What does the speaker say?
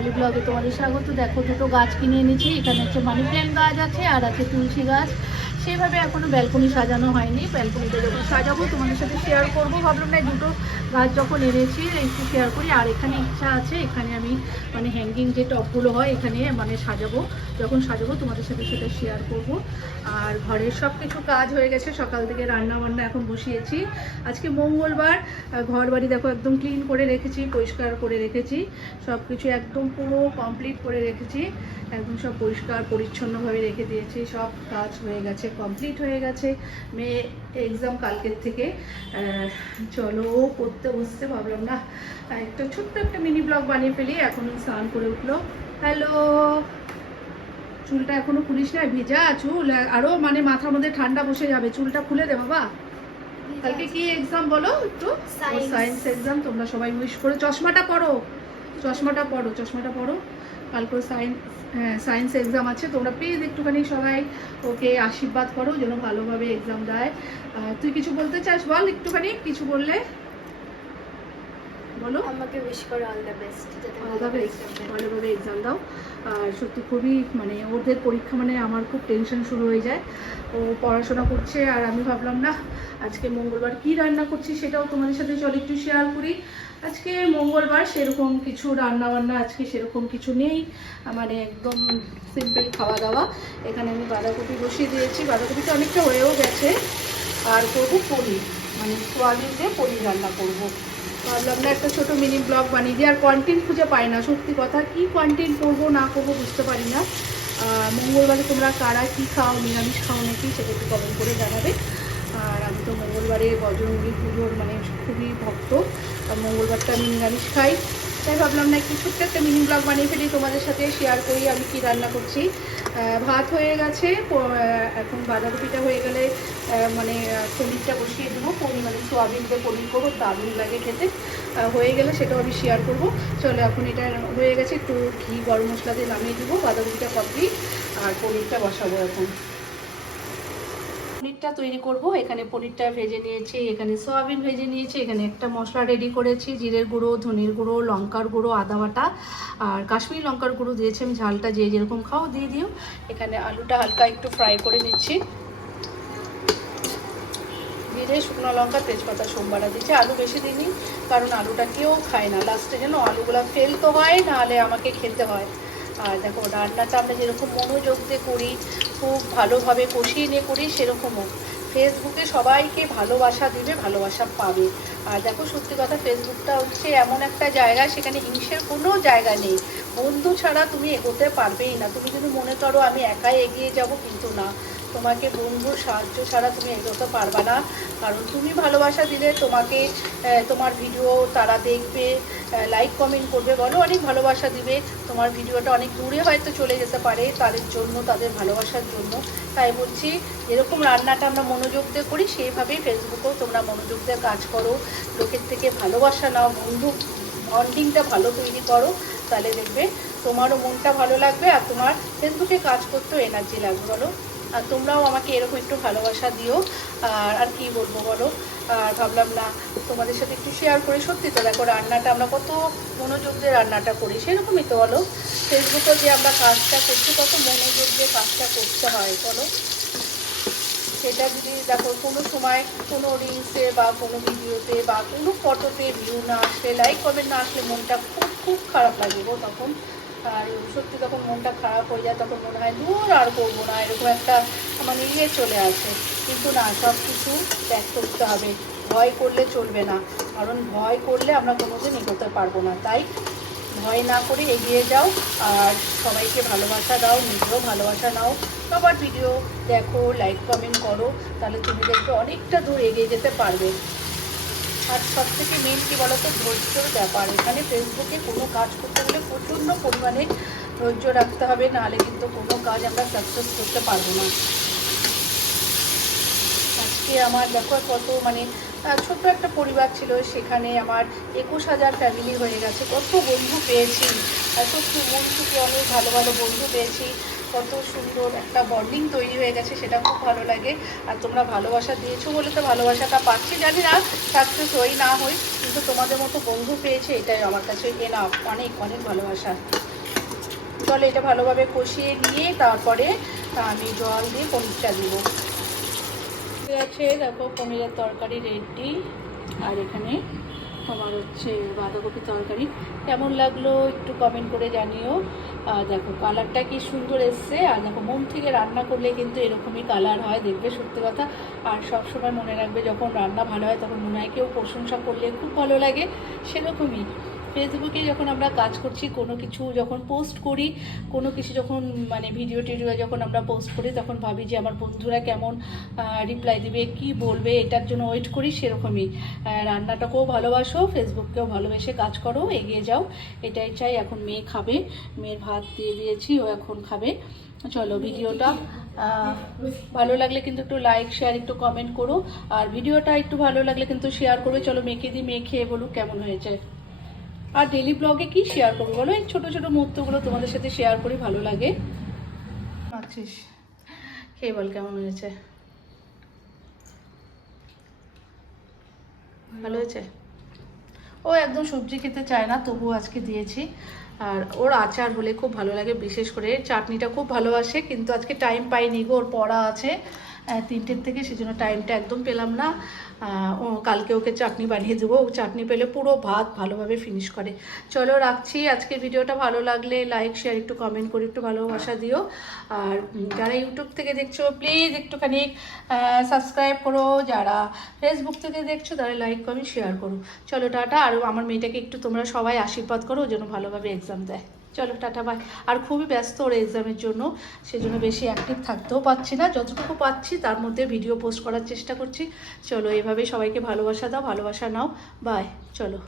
রূপালী ব্লগে তোমাদের স্বাগত। দেখো দুটো গাছ কিনে এনেছি, এখানে হচ্ছে মানি প্ল্যান্ট গাছ আছে আর আছে তুলসী গাছ। সেভাবে এখনো ব্যালকনি সাজানো হয়নি, ব্যালকনিটা যখন সাজাবো তোমাদের সাথে শেয়ার করবো। ভাবলাম না দুটো গাছ যখন এনেছি একটু শেয়ার করি। আর এখানে ইচ্ছা আছে এখানে আমি মানে হ্যাঙ্গিং যে টপগুলো হয় এখানে মানে সাজাবো, যখন সাজাবো তোমাদের সাথে সেটা শেয়ার করব। আর ঘরের সব কিছু কাজ হয়ে গেছে, সকাল থেকে রান্না বান্না এখন বসিয়েছি। আজকে মঙ্গলবার, ঘর বাড়ি দেখো একদম ক্লিন করে রেখেছি, পরিষ্কার করে রেখেছি, সব কিছু একদম পুরো কমপ্লিট করে রেখেছি, একদম সব পরিষ্কার পরিচ্ছন্নভাবে রেখে দিয়েছি। সব কাজ হয়ে গেছে, কমপ্লিট হয়ে গেছে। মেয়ে এক্সাম কালকের থেকে, চলো পড়তে বসতে। ভাবলাম না একটা ছোট্ট একটা মিনি ব্লগ বানিয়ে ফেলি। এখন স্নান করে উঠলো। হ্যালো, চুলটা এখনো খুলিস না? ভেজা চুল, আরো মানে মাথার মধ্যে ঠান্ডা বসে যাবে, চুলটা খুলে দে বাবা। কালকে কি এক্সাম বলো একটু? Science exam. তোমরা সবাই উইশ করে চশমাটা পরো, চশমাটা পরো, চশমাটা পরো। কালকে সায়েন্স, হ্যাঁ সায়েন্স এক্সাম আছে। তোমরা প্লিজ একটুখানি সবাই ওকে আশীর্বাদ করো যেন ভালোভাবে এক্সাম দেয়। তুই কিছু বলতে চাস? বল একটুখানি, কিছু বললে বলো। আমাকে উইশ করো অল দ্য বেস্ট, যাতে ভালোভাবে এক্সাম দাও। আর সত্যি খুবই মানে ওদের পরীক্ষা মানে আমার খুব টেনশন শুরু হয়ে যায়। ও পড়াশোনা করছে আর আমি ভাবলাম না আজকে মঙ্গলবার কি রান্না করছি সেটাও তোমাদের সাথে চল একটু শেয়ার করি। আজকে মঙ্গলবার, সেরকম কিছু রান্না বান্না আজকে সেরকম কিছু নেই, মানে একদম সিম্পল খাওয়া দাওয়া। এখানে আমি বাঁধাকপি বসিয়ে দিয়েছি, বাঁধাকপিটা অনেকটা হয়েও গেছে। আর করবো পনির, মানে সোয়াবিন দিয়ে পনির রান্না করবো। ভাবলাম না একটা ছোটো মিনি ব্লগ বানিয়ে দিই। আর কন্টেন্ট খুঁজে পাই না, সত্যি কথা, কি কন্টেন্ট করবো না করবো বুঝতে পারি না। মঙ্গলবারে তোমরা কারা কি খাও, নিরামিষ খাও নাকি সেটা একটু কমেন্ট করে জানাবে। আর আমি তো মঙ্গলবারে বজরঙ্গী পুজোর মানে খুবই ভক্ত, আর মঙ্গলবারটা আমি নিরামিষ খাই। তাই ভাবলাম না একটু ছোট্ট একটা মিনি ব্লগ বানিয়ে ফেলি, তোমাদের সাথে শেয়ার করি আমি কি রান্না করছি। ভাত হয়ে গেছে, এখন বাঁধাকপিটা হয়ে গেলে মানে পনিরটা বসিয়ে দেবো। পনির মানে সোয়াবিন দিয়ে পনির করবো, দারুণ লাগে খেতে। হয়ে গেলে সেটাও আমি শেয়ার করবো। চলো এখন এটা হয়ে গেছে, একটু ঘি গরম মশলা দিয়ে নামিয়ে দেবো। বাঁধাকপিটা কমপ্লিট, আর পনিরটা বসাবো এখন। পনিরটা তৈরি করব। এখানে পনিরটা ভেজে নিয়েছি, এখানে সয়াবিন ভেজে নিয়েছি, এখানে একটা মশলা রেডি করেছি, জিরের গুঁড়ো, ধনের গুঁড়ো, লঙ্কার গুঁড়ো, আদা বাটা আর কাশ্মীরি লঙ্কার গুঁড়ো দিয়েছি আমি। ঝালটা যে যেরকম খাও দিয়ে দিও। এখানে আলুটা হালকা একটু ফ্রাই করে নিচ্ছি, জিরে, শুকনো লঙ্কা, তেজপাতা সোমবারা দিয়েছি। আলু বেশি দিইনি কারণ আলুটা কেউ খায় না, লাস্টে যেন আলুগুলো ফেলতে হয়, নাহলে আমাকে খেতে হয়। আর দেখো রান্নাটা আমরা যেরকম মনোযোগ দিয়ে করি, খুব ভালোভাবে কষিয়ে নিয়ে করি, সেরকমও ফেসবুকে সবাইকে ভালোবাসা দিবে, ভালোবাসা পাবে। আর দেখো সত্যি কথা, ফেসবুকটা হচ্ছে এমন একটা জায়গা, সেখানে হিংসের কোনো জায়গা নেই। বন্ধু ছাড়া তুমি এগোতে পারবেই না। তুমি যদি মনে করো আমি একাই এগিয়ে যাব, কিন্তু না, তোমাকে বন্ধুর সাহায্য ছাড়া তুমি এগোতে পারবে না। কারণ তুমি ভালোবাসা দিলে তোমাকে তোমার ভিডিও তারা দেখবে, লাইক কমেন্ট করবে, বলো অনেক ভালোবাসা দিবে। তোমার ভিডিওটা অনেক দূরে হয়তো চলে যেতে পারে, তাদের জন্য, তাদের ভালোবাসার জন্য। তাই বলছি যেরকম রান্নাটা আমরা মনোযোগ দিয়ে করি, সেইভাবেই ফেসবুকেও তোমরা মনোযোগ দিয়ে কাজ করো, লোকের থেকে ভালোবাসা নাও, বন্ধু বন্ডিংটা ভালো তৈরি করো। তাহলে দেখবে তোমারও মনটা ভালো লাগবে, আর তোমার ফেসবুকে কাজ করতেও এনার্জি লাগবে, বলো। আর তোমরাও আমাকে এরকম একটু ভালোবাসা দিও। আর কি বলবো বলো। আর ভাবলাম না তোমাদের সাথে একটু শেয়ার করি। সত্যি তো দেখো রান্নাটা আমরা কত মনোযোগ দিয়ে রান্নাটা করি, সেরকমই তো বলো ফেসবুকে যে আমরা কাজটা করছি কত মনোযোগ দিয়ে কাজটা করতে হয় বলো। সেটা যদি দেখো কোনো সময় কোনো রিলসে বা কোনো ভিডিওতে বা কোনো ফটোতে ভিউ না আসলে, লাইক কমেন্ট না আসলে, মনটা খুব খুব খারাপ লাগে গো তখন। আর সত্যি তখন মনটা খারাপ হয়ে যায়, তখন মনে হয় দূর আর করবো না, এরকম একটা মানে চলে আসে। কিন্তু না, সব কিছু ত্যাগ করতে হবে, ভয় করলে চলবে না, কারণ ভয় করলে আমরা কোনোদিন এগোতে পারবো না। তাই ভয় না করে এগিয়ে যাও, আর সবাইকে ভালোবাসা দাও, নিজেও ভালোবাসা নাও, সবার ভিডিও দেখো, লাইক কমেন্ট করো, তাহলে তুমি দেখবে অনেকটা দূর এগিয়ে যেতে পারবে। আর সব থেকে মেন কী বলো তো, ধৈর্যর ব্যাপার। এখানে ফেসবুকে কোনো কাজ করতে গেলে প্রচণ্ড পরিমাণে ধৈর্য রাখতে হবে, নাহলে কিন্তু কোনো কাজ আমরা সাকসেস করতে পারবো না। আজকে আমার দেখো কত মানে ছোট্ট একটা পরিবার ছিল, সেখানে আমার 21,000 ফ্যামিলি হয়ে গেছে, কত বন্ধু পেয়েছি। সত্যি মন থেকে অনেক ভালো ভালো বন্ধু পেয়েছি। কত সুন্দর একটা বন্ডিং তৈরি হয়ে গেছে, সেটা খুব ভালো লাগে। আর তোমরা ভালোবাসা দিয়েছো বলে তো ভালোবাসাটা পাচ্ছি, জানি না সাকসেস হই না হই, কিন্তু তোমাদের মতো বন্ধু পেয়েছে এটাই আমার কাছে এনাফ, অনেক অনেক ভালোবাসা। চলো এটা ভালোভাবে কষিয়ে নিয়ে তারপরে আমি জল দিয়ে পনিরটা দিব। ঠিক আছে, দেখো পনিরের তরকারি রেডি। আর এখানে আমার হচ্ছে বাঁধাকপি তরকারি। কেমন লাগলো একটু কমেন্ট করে জানিও। দেখো কালারটা কি সুন্দর এসছে। আর দেখো মন থেকে রান্না করলে কিন্তু এরকমই কালার হয়, দেখবে সত্যি কথা। আর সব সময় মনে রাখবে যখন রান্না ভালো হয় তখন মনে হয় কেউ প্রশংসা করলে খুব ভালো লাগে। সেরকমই ফেসবুকে যখন আমরা কাজ করছি, কোনো কিছু যখন পোস্ট করি, কোনো কিছু যখন মানে ভিডিও টিডিও যখন আমরা পোস্ট করি, তখন ভাবি যে আমার বন্ধুরা কেমন রিপ্লাই দিবে, কি বলবে, এটার জন্য ওয়েট করি। সেরকমই রান্নাটাকেও ভালোবাসো, ফেসবুককেও ভালোবেসে কাজ করো, এগিয়ে যাও, এটাই চাই। এখন মেয়ে খাবে, মেয়ের ভাত দিয়ে দিয়েছি, ও এখন খাবে। চলো ভিডিওটা ভালো লাগলে কিন্তু একটু লাইক শেয়ার একটু কমেন্ট করো। আর ভিডিওটা একটু ভালো লাগলে কিন্তু শেয়ার করবে। চলো মেয়েকে দিই, মেয়ে খেয়ে বলুক কেমন হয়েছে। আর ডেলি ব্লগে কি শেয়ার করবো বলো, এই ছোটো ছোটো মুহূর্তগুলো তোমাদের সাথে শেয়ার করি, ভালো লাগে। আছিস খেয়ে বল কেমন হয়েছে। ভালো হয়েছে। ও একদম সবজি খেতে চায় না, তবুও আজকে দিয়েছি। আর ওর আচার হলে খুব ভালো লাগে, বিশেষ করে চাটনিটা খুব ভালোবাসে, কিন্তু আজকে টাইম পাইনি গো, ওর পড়া আছে 3টের থেকে, সেজন্য টাইমটা একদম পেলাম না। ও কালকে ওকে চাটনি বানিয়ে দেবো, ও চাটনি পেলে পুরো ভাত ভালোভাবে ফিনিশ করে। চলো রাখছি। আজকের ভিডিওটা ভালো লাগলে লাইক শেয়ার একটু কমেন্ট করে একটু ভালোবাসা দিও। আর যারা ইউটিউব থেকে দেখছো প্লিজ একটুখানি সাবস্ক্রাইব করো, যারা ফেসবুক থেকে দেখছো তারা লাইক কমেন্ট শেয়ার করো। চলো টাটা। আর আমার মেয়েটাকে একটু তোমরা সবাই আশীর্বাদ করো, যেন ভালোভাবে এক্সাম দেয়। চলো টাটা বাই। আর খুবই ব্যস্ত ওর এক্সামের জন্য, সেজন্য বেশি অ্যাক্টিভ থাকতেও পারছি না, যতটুকু পাচ্ছি তার মধ্যে ভিডিও পোস্ট করার চেষ্টা করছি। চলো এভাবেই সবাইকে ভালোবাসা দাও, ভালোবাসা নাও। বাই। চলো।